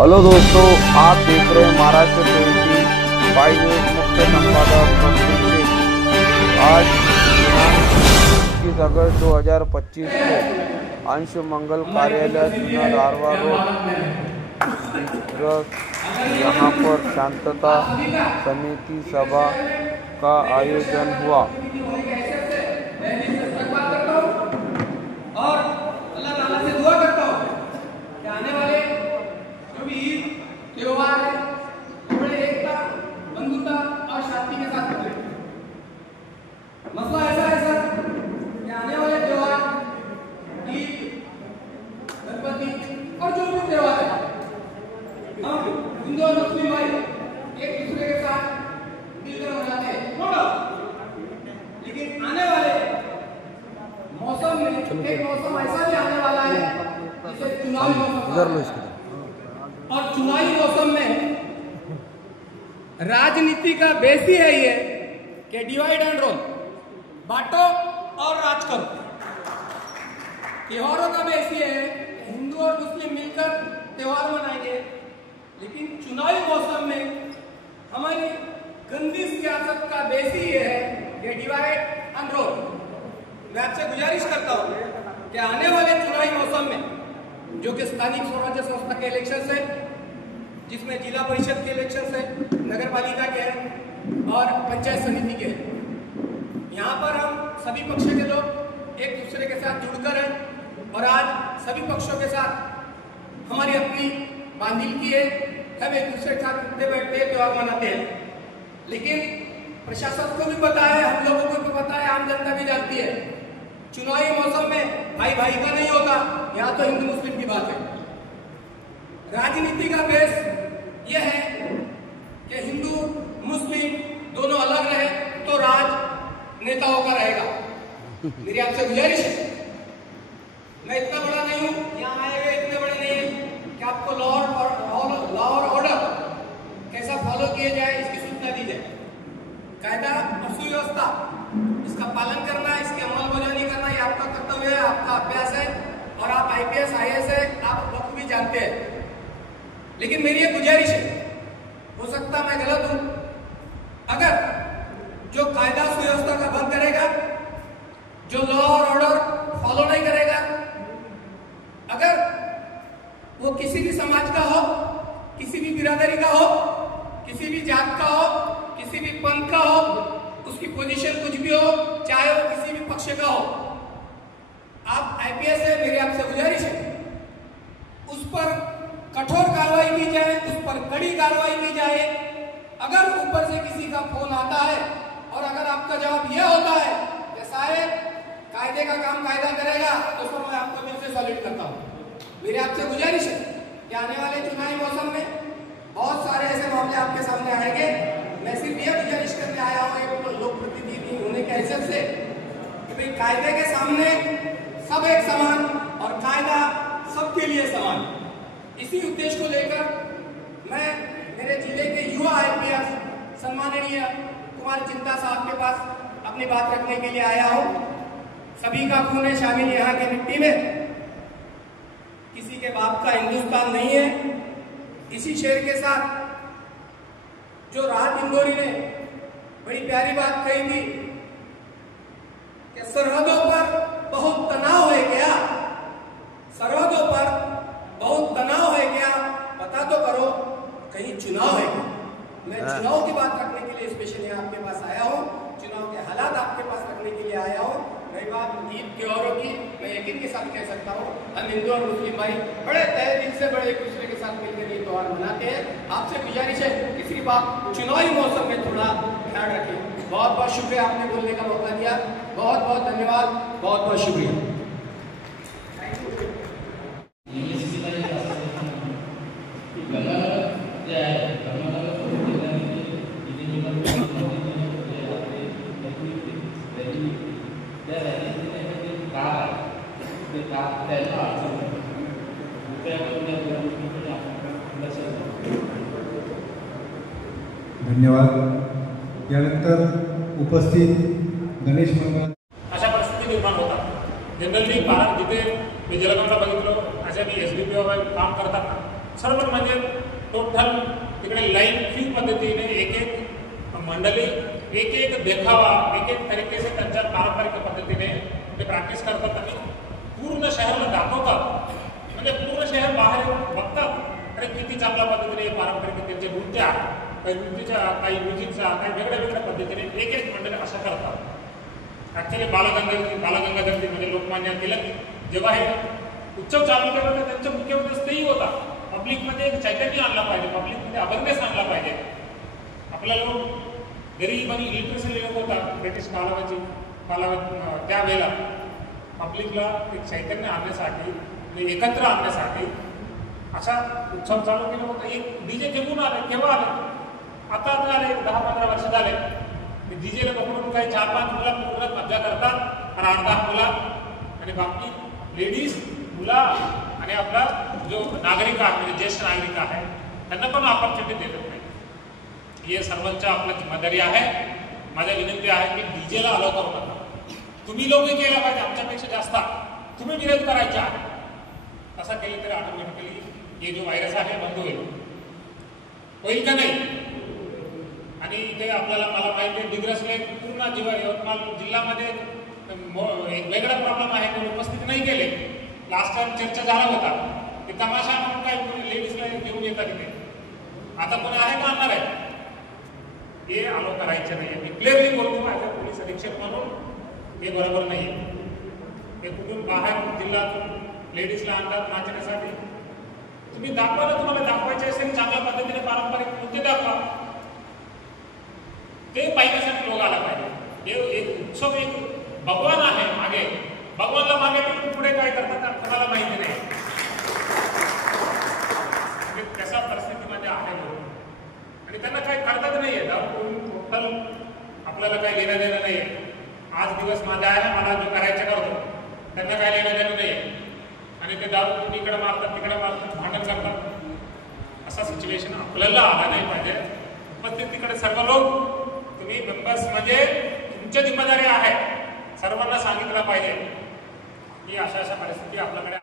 Hello दोस्तों, आप देख रहे हैं महाराष्ट्र 25 न्यूज। मुख्य संपादक प्रतीक सिंह। आज 21 अगस्त 2025 को अंश मंगल कार्यालय जूना धारवा रोड यहाँ पर शांतता समिति सभा का आयोजन हुआ। और अल्लाह ताला से दुआ करता हूँ कि आने वाले जो भी ईद त्योहार है बड़े एकता, बंधुता और शांति के साथ गुजरे। मसला ऐसा है सर कि आने वाले त्योहार ईद, गणपति और जो भी त्योहार है हम हिंदू और मुस्लिम भाई एक दूसरे के साथ मिलकर मनाते हैं। लेकिन आने वाले मौसम में एक मौसम ऐसा भी आने वाला है जिसे चुनावी मौसम, और चुनावी मौसम में राजनीति का बेस ही है ये कि डिवाइड एंड रोल, बांटो और राज करो। त्योहारों का बेस ये है कि हिंदू और मुस्लिम मिलकर त्योहार मनाएंगे, लेकिन चुनावी मौसम में हमारी गंदी सियासत का बेस ही ये है कि डिवाइड एंड रोल। मैं आपसे गुजारिश करता हूं कि आने वाले चुनावी मौसम में जो कि स्थानीय स्वराज्य संस्था के इलेक्शन है, जिसमें जिला परिषद के इलेक्शन है, नगर पालिका के हैं और पंचायत समिति के हैं, यहाँ पर हम सभी पक्षों के लोग एक दूसरे के साथ जुड़कर हैं और आज सभी पक्षों के साथ हमारी अपनी बांधिलकी है। हम एक दूसरे के साथ उठते बैठते त्योहार मनाते हैं, लेकिन प्रशासन को भी पता है, हम लोगों को भी पता है, आम जनता भी जानती है, चुनावी मौसम में भाई भाई का नहीं होता। यहाँ तो हिंदू मुस्लिम की बात है। राजनीति का बेस यह है कि हिंदू मुस्लिम दोनों अलग रहे तो राज नेताओं का रहेगा। मेरी आपसे गुजारिश है, मैं इतना बड़ा नहीं हूँ, यहाँ आए हुए इतने बड़े नहीं है कि आपको लॉ और ऑर्डर कैसा फॉलो किया जाए इसकी सूचना दी जाए। कायदा और सुव्यवस्था इसका पालन करना, इसकी अमलबजावनी करना ये आपका कर्तव्य है, आपका अभ्यास है और आप IPS IAS है, आप बखूबी जानते हैं। लेकिन मेरी एक गुजारिश है, हो सकता मैं गलत हूं, अगर जो कायदा सुव्यवस्था का भंग करेगा, जो लॉ और ऑर्डर फॉलो नहीं करेगा, अगर वो किसी भी समाज का हो, किसी भी बिरादरी का हो, किसी भी जात का हो, किसी भी पंथ का हो, उसकी पोजीशन कुछ भी हो, चाहे वो किसी भी पक्ष का हो, आप IPS है, मेरी आपसे गुजारिश है उस पर कठोर कार्रवाई की जाए, उस पर कड़ी कार्रवाई की जाए। अगर ऊपर से किसी का फोन आता है और अगर आपका जवाब यह होता है कि साहब कायदे का काम कायदा करेगा, तो सर मैं आपको दिल से सैल्यूट करता हूँ। मेरी आपसे गुजारिश है कि आने वाले चुनावी मौसम में बहुत सारे ऐसे मामले आपके सामने आएंगे। मैं सिर्फ यह गुजारिश करने आया हूँ एक लोक प्रतिनिधि होने के हैसियत से कि भाई कायदे के सामने सब एक समान और कायदा सबके लिए समान। इसी उद्देश्य को लेकर मैं मेरे जिले के युवा IPS सम्माननीय कुमार चिंता साहब के पास अपनी बात रखने के लिए आया हूँ। सभी का खून है शामिल यहाँ की मिट्टी में, किसी के बाप का हिंदुस्तान नहीं है। इसी शेर के साथ जो राहत इंदौरी ने बड़ी प्यारी बात कही थी कि सरहदों पर बहुत तनाव है क्या, सरहदों पर बहुत तनाव है क्या, पता तो करो कहीं चुनाव है क्या। मैं चुनाव की बात रखने के लिए स्पेशली आपके पास आया हूँ, चुनाव के हालात आपके पास रखने के लिए आया हूँ। रही बात ईद त्योहारों की, मैं यकीन के साथ कह सकता हूँ हम हिंदू और मुस्लिम भाई बड़े तहे दिल से बड़े एक दूसरे के साथ मिलकर ये त्योहार मनाते हैं। आपसे गुजारिश है कि सिर्फ आप चुनावी मौसम में थोड़ा ख्याल रखें। बहुत बहुत शुक्रिया, आपने बोलने का मौका दिया, बहुत बहुत धन्यवाद, बहुत बहुत शुक्रिया। धन्यवाद। यानंतर उपस्थित गणेश मंगल अशा परिस्थिती निर्माण होतात। जनरली जिथे मी जलगंगा बघितलं, अशा मी SDPO काम करताना सर्व म्हणजे टोटल तिकडे लाईन क्यू पद्धतीने एक एक मंडळी एक एक देखावा एक एक तरीके से त्यांच्या पारंपरिक पद्धतीने ते प्रॅक्टिस करतात आणि पूर्ण शहराला दाखवतात. म्हणजे पूर्ण शहर बाहेर बघतात अरे किती चांगल्या पद्धतीने पारंपरिक त्यांचे नृत्य आहे, काही नृत्याच्या काही म्युझिकचा काही वेगळ्या वेगळ्या पद्धतीने एक एक मंडळी असं करतात. ऍक्च्युली बालगंगाधर म्हणजे लोकमान्य टिळक जेव्हा हे उत्सव चालू केला तर त्यांचा मुख्य उद्देश तेही होता पब्लिकमध्ये एक चैतन्य आणला पाहिजे, पब्लिकमध्ये अवेअरनेस आणला पाहिजे. आपला लोक गरीब आणि इलिटरसी लोक होता ब्रिटिश कालावधी त्यावेळेला पब्लिकला एक चैतन्य आणण्यासाठी एकत्र आणण्यासाठी असा उत्सव चालू केला होता. एक डीजे घेऊन आले, केव्हा आले? आता आले 10-15 वर्ष झाले. डीजेला पकडून काही 4-5 मुलं पूर्ण मजा करतात आणि 8-10 मुलं आणि बाकी लेडीज मुला आणि आपला जो नागरिक आहे म्हणजे ज्येष्ठ नागरिक आहे त्यांना पण ऑपॉर्च्युनिटी देत नाही. हे सर्वांच्या आपल्या जिम्मेदारी आहे. माझ्या विनंती आहे की डीजेला अलाव करू नका. तुम्ही लोक केला पाहिजे, आमच्यापेक्षा जास्त तुम्ही विरोध करायचा आहे. असं केलं तर ऑटोमॅटिकली हे जो व्हायरस आहे बंद होईल का नाही? आणि इथे आपल्याला मला माहिती आहे डिग्रसला पूर्ण यवतमाळ जिल्ह्यामध्ये एक वेगळा प्रॉब्लेम आहे कोणी उपस्थित नाही केले. लास्ट टाइम चर्चा झाला होता की तमाशा म्हणून काही लेडीजला घेऊन येतात तिथे. आता कोणी आहे का आणणार आहे? हे अलाव करायचे नाही. मी क्लिअरली बोलतो माझ्या पोलीस अधीक्षक म्हणून हे बरोबर नाही. हे कुठून बाहेर जिल्ह्यातून लेडीजला आणतात नाचण्यासाठी. तुम्ही दाखवायला तुम्हाला दाखवायचे असेल चांगल्या पद्धतीने पारंपरिक नृत्य दाखवा. ते पाहिल्यासाठी लोक आला पाहिजे. हे एक उत्सव एक भगवान आहे मागे. भगवानला मागे तुम्ही पुढे काय करतात कोणाला माहिती नाही. कशा परिस्थितीमध्ये आहे लोक आणि त्यांना काही करतात नाहीये. टोटल आपल्याला काही लेणं देणं नाहीये. आज दिवस माझा आहे, मला जो करायचं करतो. त्यांना काही लेणं देणं नाहीये आणि ते दारू इकडे मारतात तिकडे मारतात भांडण करतात. असा सिच्युएशन आपल्याला आला नाही पाहिजे. उपस्थित तिकडे सर्व लोक तुम्ही मेंबर्स म्हणजे तुमची जिम्मेदारी आहे. सर्वांना सांगितलं पाहिजे की अशा परिस्थिती आपल्याकडे